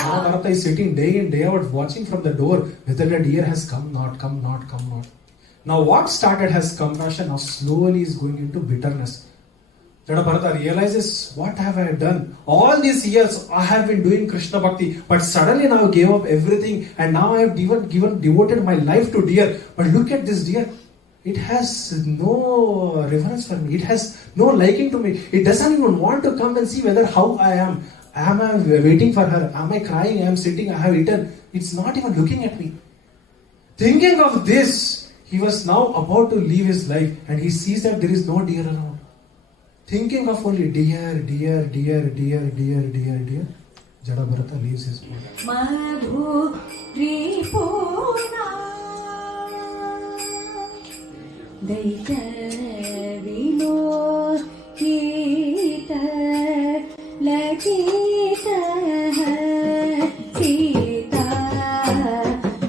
Mahabharata is sitting day in, day out, watching from the door whether the deer has come not. Now what started as compassion now slowly is going into bitterness. Jadabharata realizes, what have I done? All these years I have been doing Krishna Bhakti, but suddenly now I gave up everything and now I have devoted my life to deer. But look at this deer. It has no reverence for me. It has no liking to me. It doesn't even want to come and see whether how I am. Am I waiting for her? Am I crying? I am sitting. I have eaten. It's not even looking at me. Thinking of this, he was now about to leave his life and he sees that there is no deer around. Thinking of only deer, Jadabharata leaves his body. Madhu Tripurna Daita Vinokita Lakita Sita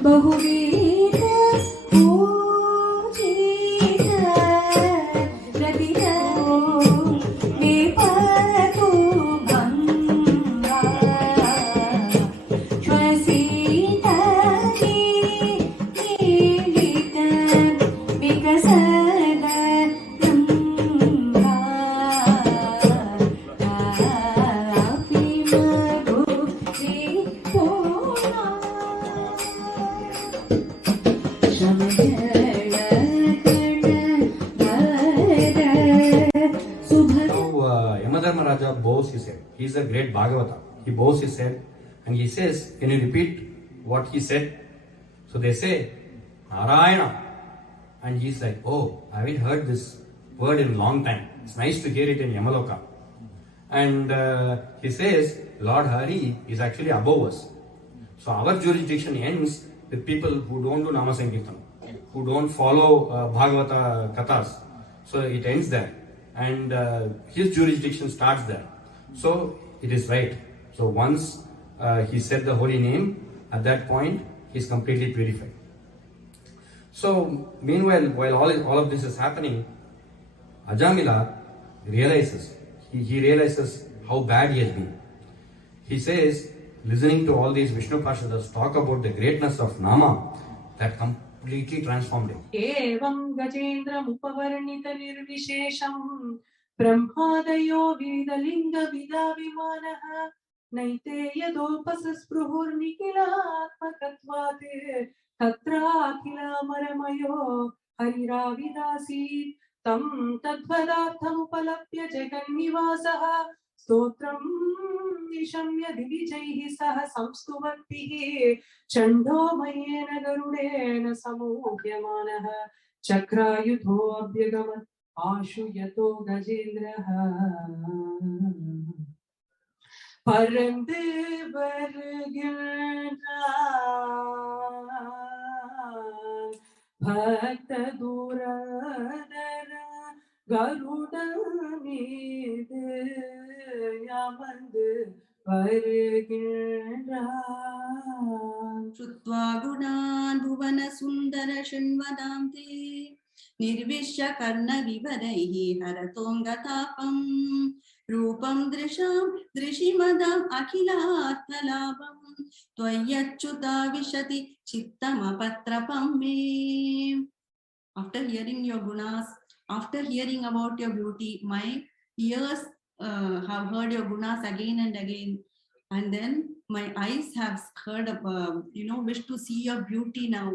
Bahuvita Pujita Radita Vipatu Bhanga Shwasita Nilita Vikasada Namba Apimadu Tripurna Yamadharma Raja bows his head. He is a great Bhagavata. He bows his head and he says, can you repeat what he said? So they say, Narayana. And he's like, oh, I haven't heard this word in a long time. It's nice to hear it in Yamaloka. And he says, Lord Hari is actually above us. So our jurisdiction ends with people who don't do Nama Sankirtan, who don't follow Bhagavata Kathas. So it ends there. And his jurisdiction starts there. So it is right. So once he said the holy name, at that point, he is completely purified. So meanwhile, while all of this is happening, Ajamila realizes, he realizes how bad he has been. He says, listening to all these Vishnu Parshadas talk about the greatness of Nama, that completely transformed him. एवं गजेन्द्रमुपवर्णित निर्विशेषं ब्रह्मादयो वेदलिङ्गविदाभिमानः नैते यदोपसस्पृहुर्निखिलात्मकत्वात् तत्राखिलामरमयो हरिराविदासीत् तं तद्वदार्थमुपलभ्य जगन्निवासः स्तोत्रं निशम्य दिविजैः सह संस्तुवद्भिः चण्डो मयेन गरुडेन समूह्यमानः चक्रायुधोऽभ्यगमत् आशु यतो गजेन्द्रः பறந்து வருகின்றான் பக்த தூரதர கருட மீது அமர்ந்து வருகின்றான் श्रुत्वा गुणान् भुवन सुन्दर शृण्वदान्ते निर्विश्य कर्णविवरैः हरतोऽङ्गतापम् रूपं दृशां दृशिमदाम् अखिलार्थलाभं त्वय्यच्युता विशति चित्तमपत्रपं मे. After hearing your gunas, after hearing about your beauty, my ears have heard your gunas again and again. And then my eyes have heard, wish to see your beauty now.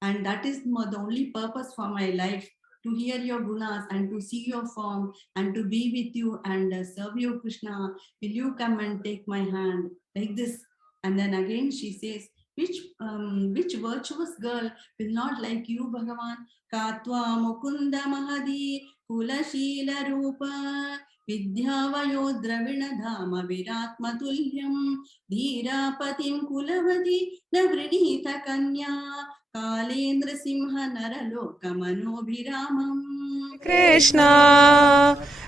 And that is the only purpose for my life, to hear your gunas and to see your form and to be with you and serve you, Krishna. Will you come and take my hand? Like this. And then again she says, which virtuous girl will not like you, Bhagavan? Katva mukunda mahadi kulashila rupa vidyavayo dravina dhama viratma tulyam dhirapatim kulavati navrinita kanya kalendra simha naraloka manobhiramam. Krishna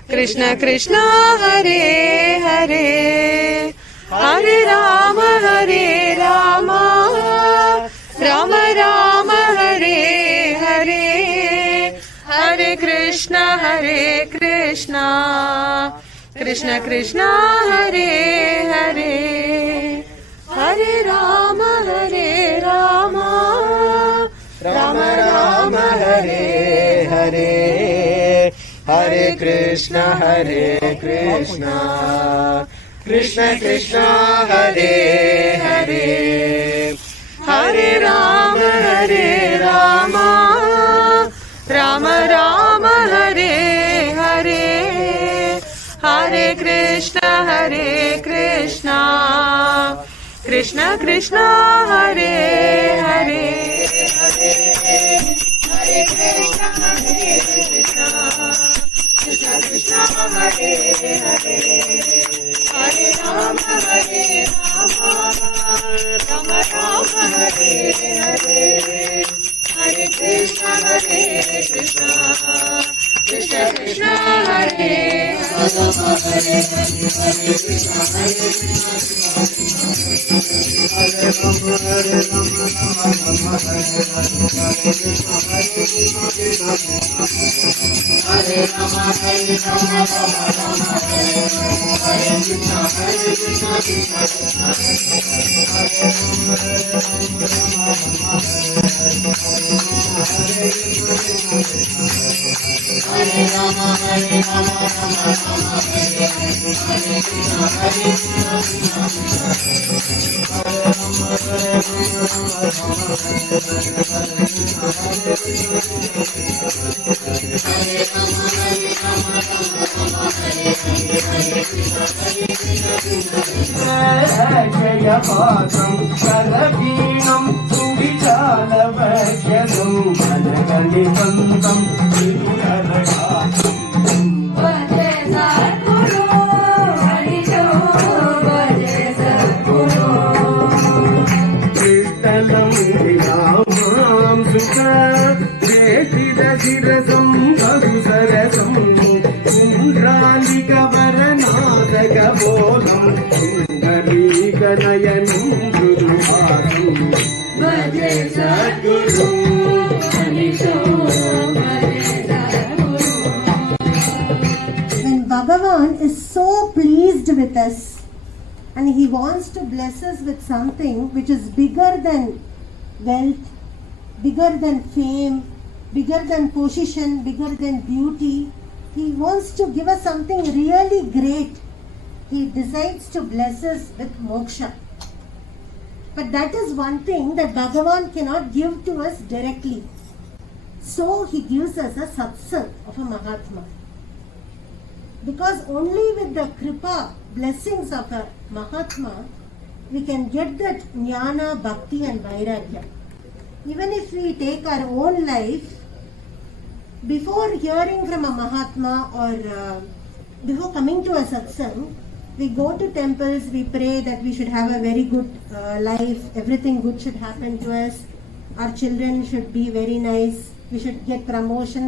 Krishna Krishna Hare Hare Hare Rama Hare Rama Rama Rama Hare Hare Hare Krishna Krishna Krishna Hare Hare Hare Rama Hare Rama Rama Rama Hare Hare Hare Krishna Krishna Krishna Hare Hare Hare Rama Hare Rama Rama Rama Hare Hare Hare Krishna Krishna Krishna Hare Hare Hare Krishna Krishna Krishna Hare Hare Hare Rama Hare Rama Rama Rama Hare Hare Hare Krishna Krishna Krishna Hare జయపాదం కరవీణం సువిచాలవక్షం మనగణితంతం త్రిపురరఘాతం భజే సద్గురు హరిజో భజే సద్గురు కృష్ణలం విరామాం సుఖ చేతిద శిరసం బహు సరసం కుండ్రాలిక వరనాదక బోధం సుందరీక నయనం మృదుహాసం భజే సద్గురు హరిజో భజే Sadhguru. When Bhagavan is so pleased with us and he wants to bless us with something which is bigger than wealth, bigger than fame, bigger than position, bigger than beauty, he wants to give us something really great. He decides to bless us with moksha. But that is one thing that Bhagavan cannot give to us directly. So he gives us a satsang of a Mahatma. Because only with the kripa, blessings of a Mahatma, we can get that jnana, bhakti and vairagya. Even if we take our own life, before hearing from a Mahatma or before coming to a satsang, we go to temples, we pray that we should have a very good life, everything good should happen to us, our children should be very nice, we should get promotion.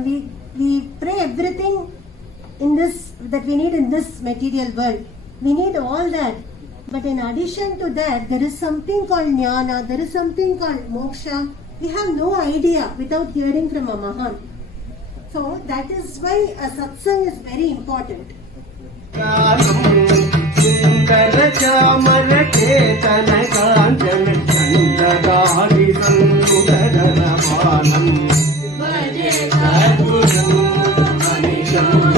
We pray everything in this that we need in this material world. We need all that. But in addition to that, there is something called jnana, there is something called moksha. We have no idea without hearing from a Mahan. So that is why a satsang is very important. सुंदर चामर केतन कांचन चंद्रगारि संसुतर बालम भजे सद्गुरु मनीषम।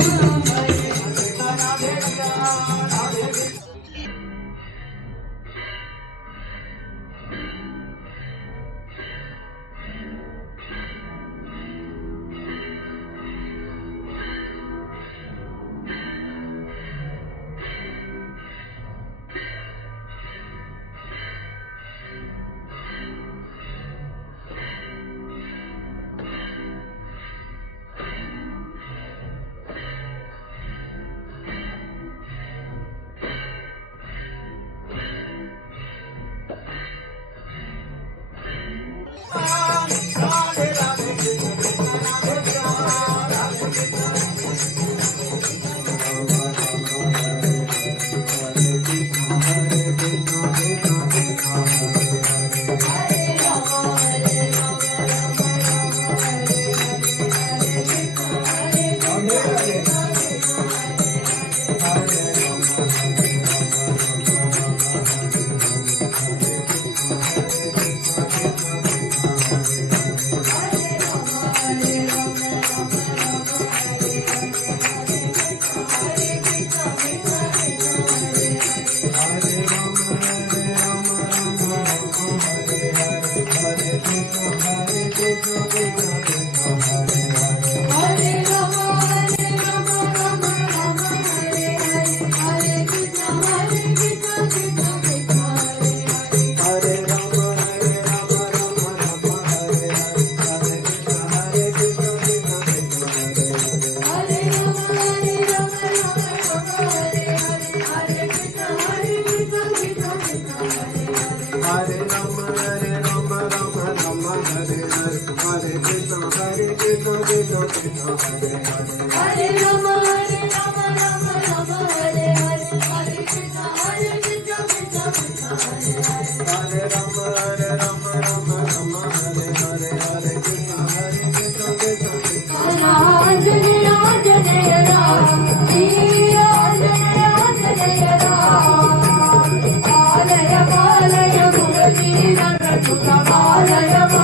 Alaya